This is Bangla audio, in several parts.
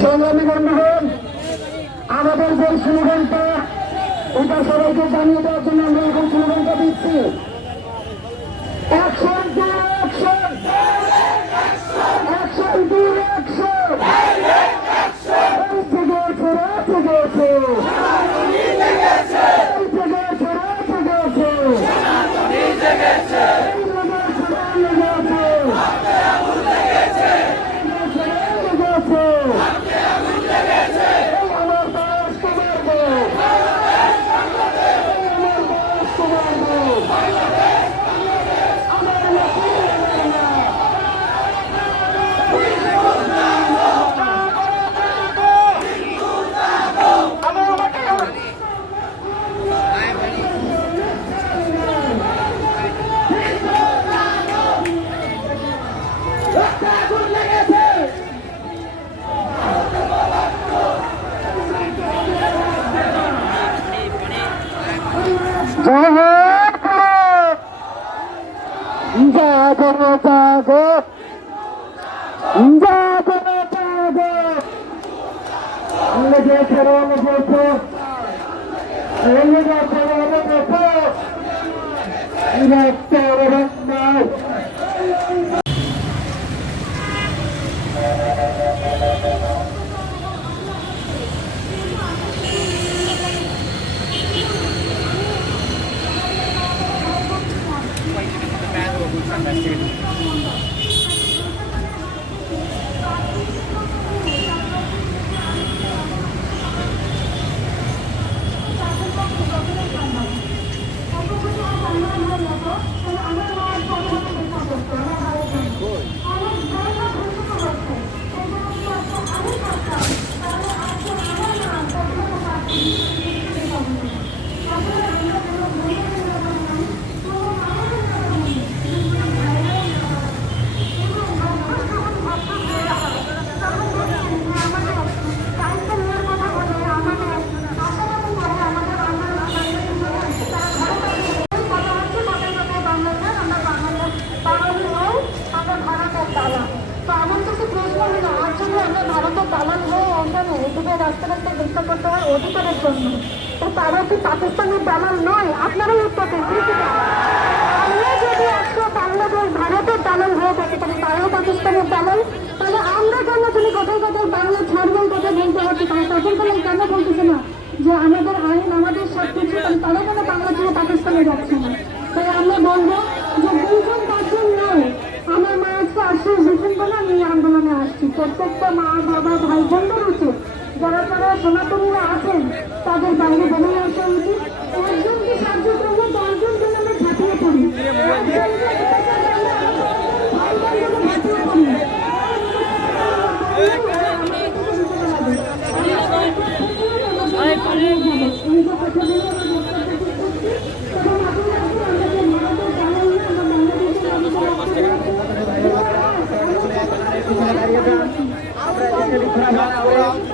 সংগ্রামী বন্ধুগণ, আমাদের যে স্লোগানটা ওটা সবাইকে জানিয়ে দেওয়ার জন্য আমরা এখন স্লোগানটা দিচ্ছি। Action to action, action to action, অধিকারের জন্য তারা কি পাকিস্তানের দালাল নয়? আপনারাই উত্তর দেন। আমরা যদি আজকে বাংলাদেশ ভারতের দালাল হয়ে থাকে তাহলে তারাও পাকিস্তানের দালাল। তাহলে আমরা কেন তুমি কোথায় কোথায় বাংলা ছাড়বেন কোথায় বলতে হচ্ছে তারা তখন তাহলে কেন বলতেছে না যে আমাদের আইন আমাদের সব কিছু, তাহলে তারা কেন বাংলা ছেড়ে পাকিস্তানে যাচ্ছে না? তাই আমরা বলবো যে 2 জন নয়, আমার মা আজকে 28 ডিসেম্বর আমি আন্দোলনে আসছি। প্রত্যেকটা মা বাবা ভাই বোনদের উচিত যারা যারা সনাতনীরা আছেন তাদের বাইরে বেরিয়ে আসা উচিত। একজনকে সাহায্য করবো 10 জন যেন আমরা ঝাঁপিয়ে পড়ি,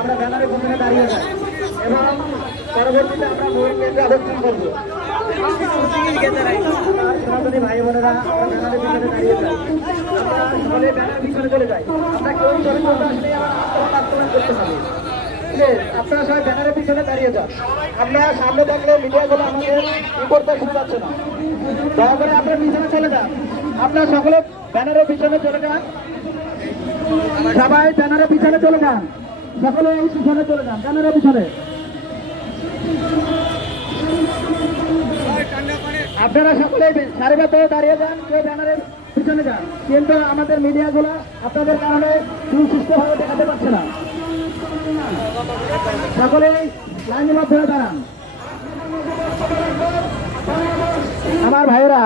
আমরা ব্যানারের পিছনে দাঁড়িয়ে যাই এবং পরবর্তীতে আমরা মূল কেন্দ্রে অবস্থান করবো। সনাতনী ভাই বোনেরা আমরা ব্যানারের পিছনে দাঁড়িয়ে যাই, আমরা সকলে ব্যানারের পিছনে চলে যাই। আমরা কেউ আন্দোলন করতে হবে, আপনারা সবাই ব্যানারের পিছনে দাঁড়িয়ে যান। আমরা সামনে থাকলে মিডিয়াগুলো আমাদের ই করতে শুরু যাচ্ছে না, দয়া করে আপনার পিছনে চলে যান। আপনারা সকলে ব্যানারের পিছনে চলে যান, সবাই ব্যানারের পিছনে চলে যান, সকলে এই পিছনে চলে যান ব্যানারের পিছনে। আপনারা সকলে সারিবদ্ধ দাঁড়িয়ে যান, কেউ ব্যানারের পিছনে যান, কিন্তু আমাদের মিডিয়াগুলো আপনাদের কারণে সুস্থভাবে দেখাতে পারছে না। সকলে লাইনের মাধ্যমে দাঁড়ান। আমার ভাইয়েরা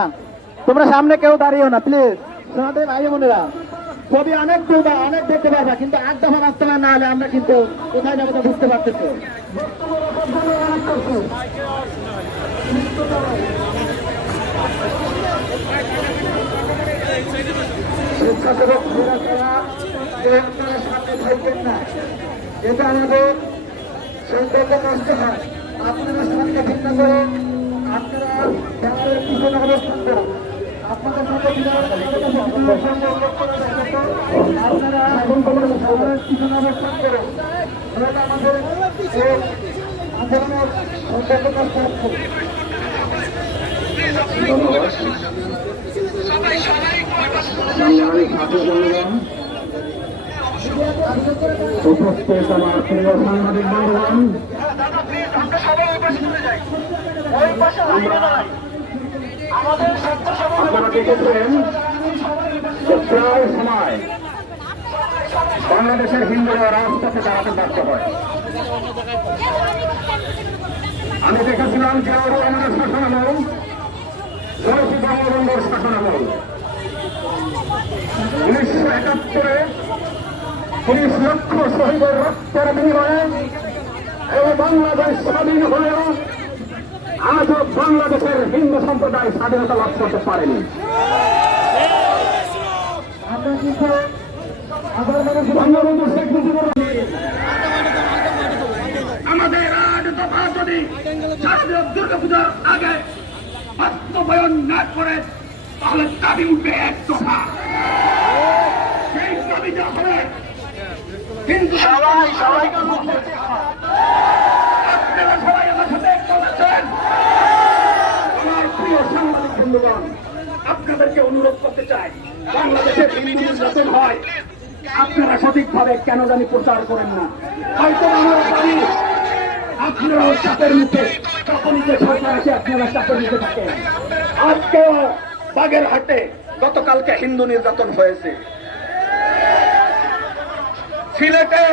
তোমরা সামনে কেউ দাঁড়িয়েও না প্লিজ, তোমাদের ভাই বোনেরা। ছবি অনেক তুলবা, অনেক দেখতে পারবা, কিন্তু 8 দফা বাস্তবায়ন না হলে আমরা কিন্তু কোথায় যাবো তা বুঝতে পারতেছি। স্বেচ্ছাসেবক সামনে থাকবেন না, এটা আমাদের সৌন্দর্য নষ্ট হয়। আপনারা সামনে ভিন্ন করে আপনারা ব্যানারের পিছনে অবস্থান করুন, আপনাদের সাথে আপনারা এখন কোনো পিছনে অবস্থান করুন, তাহলে আমাদের আন্দোলনের সচেতনতা করছে। উপস্থিত আমার প্রিয় সাংবাদিক বন্ধুগণ, আপনারা দেখেছেন যে প্রায় সময় বাংলাদেশের হিন্দুরা রাজপথে দাঁড়াতে বাধ্য হয়। আমি দেখেছিলাম জিয়াউর রহমানের শাসনামল, শহীদ বঙ্গবন্ধুর শাসনামল, 1971-এ 30 লক্ষ শহীদের রক্তের বিনিময়ে এই বাংলাদেশ স্বাধীন হলেও আজও বাংলাদেশের হিন্দু সম্প্রদায় স্বাধীনতা লাভ করতে পারেনি। আমরা কিন্তু বঙ্গবন্ধু শেখ মুজিবুর আমাদের 8 দফা যদি শারদীয় দুর্গাপূজার আগে বাস্তবায়ন না করে তাহলে দাবি উঠবে 1 দফা। সেই দাবিটা হবে কিন্তু সবাইকে আপনারা সবাই আমার সাথে একমত আছেন। আমার প্রিয় সাংবাদিক বন্ধুগণ, আপনাদেরকে অনুরোধ করতে চাই, বাংলাদেশের হিন্দু নির্যাতন হয়, আপনারা সঠিকভাবে কেন জানি প্রচার করেন না। হয়তো আমার দাবি আপনারাও চাপের মুখে, যখনই যে সরকার আসে আপনারা চাপের মুখে থাকেন। আজকেও বাগেরহাটে গতকালকে হিন্দু নির্যাতন হয়েছে, সিলেটে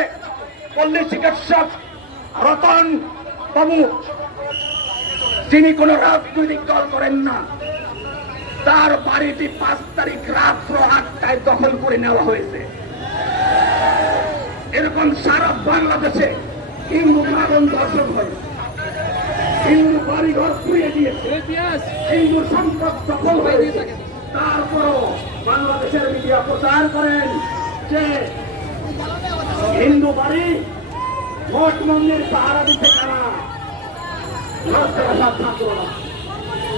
পল্লী চিকিৎসক রতন বাবু, যিনি কোন রাজনৈতিক দল করেন না, তার বাড়িটি 5 তারিখ রাত্র 8টায় দখল করে নেওয়া হয়েছে। এরকম সারা বাংলাদেশে হিন্দু মারণ ধর্ষণ হয়, হিন্দু বাড়িঘর পুড়িয়ে দিয়েছে, হিন্দু সম্পদ দখল হয়েছে। তারপরও বাংলাদেশের মিডিয়া প্রচার করেন যে হিন্দু বাড়ি মঠ মন্দির পাহারা দিতে কারা,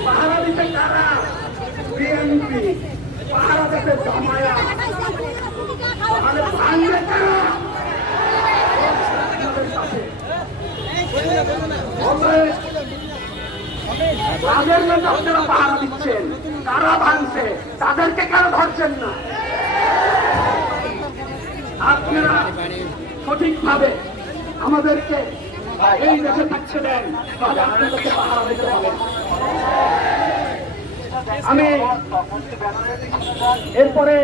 পাহারা দিতে কারা, বিএনপি, পাহারা দিতে জামায়া, তাহলে ভাঙবে কারা? তাদের জন্য আপনারা পাহারা দিচ্ছেন, কারা ভাঙছে তাদেরকে কেন ধরছেন না? আপনারা সঠিকভাবে আমাদেরকে এই দেশে থাকতে দেন, তাহলে আপনাদেরকে পাহারা দিতে হবে। আমি এরপরে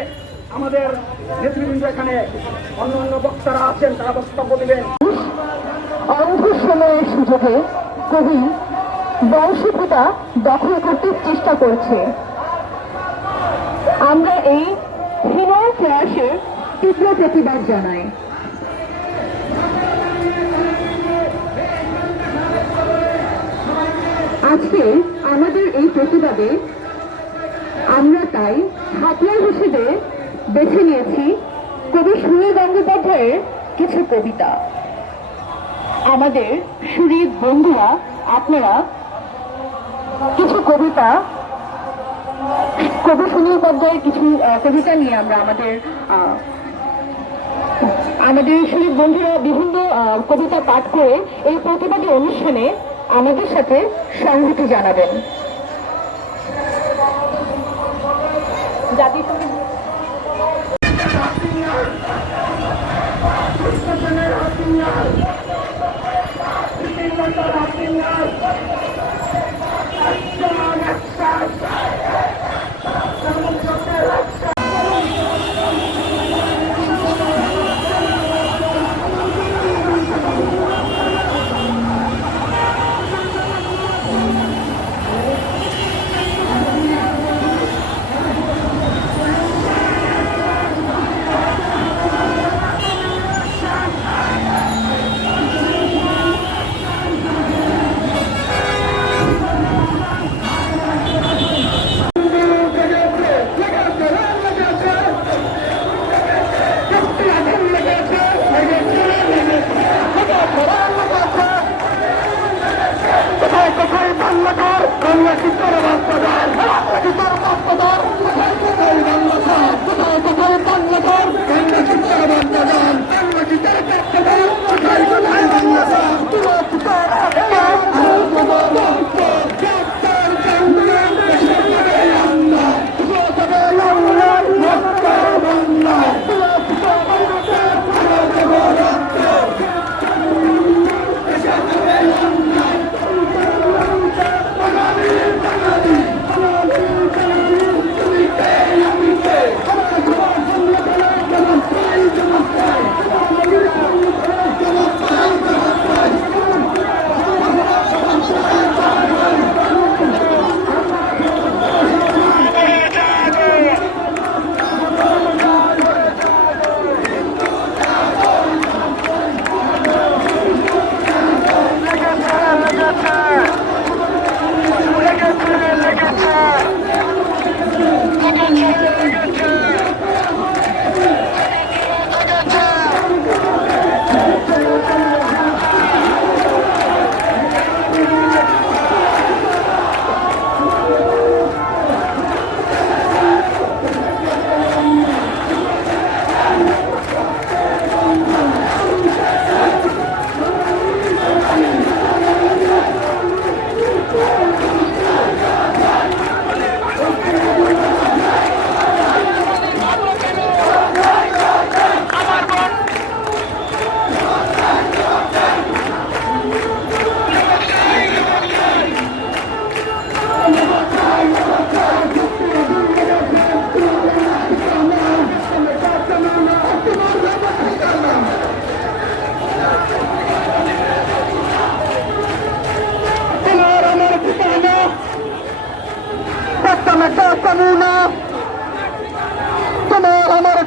আমাদের নেতৃবৃন্দ এখানে অন্যান্য বক্তারা আছেন, তারা বক্তব্য দিবেন। অবসর সময়ের সুযোগে কবি বংশীপুতা দখল করতে চেষ্টা করছে। আমরা এই হীন প্রয়াসের তীব্র প্রতিবাদ জানাই। আজকে আমাদের এই প্রতিবাদে আমরা তাই হাতিয়ার হিসেবে বেছে নিয়েছি কবি সুনীল গঙ্গোপাধ্যায়ের কিছু কবিতা। আমাদের সুরীর বন্ধুরা, আপনারা কিছু কবিতা, কবি সুনীল গঙ্গোপাধ্যায়ের কিছু কবিতা নিয়ে আমরা আমাদের সুরীর বন্ধুরা বিভিন্ন কবিতা পাঠ করে এই প্রতিবাদী অনুষ্ঠানে আমাদের সাথে সংহতি জানাবেন। জাতিসংঘের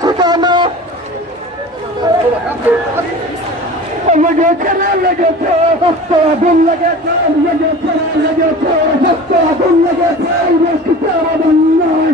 ঠিকানা লেগেছে না লেগেছে রক্ত আগুন লেগেছে লেগেছে লেগেছে রক্ত আগুন লেগেছে এই দেশটিতে আমাদের নয়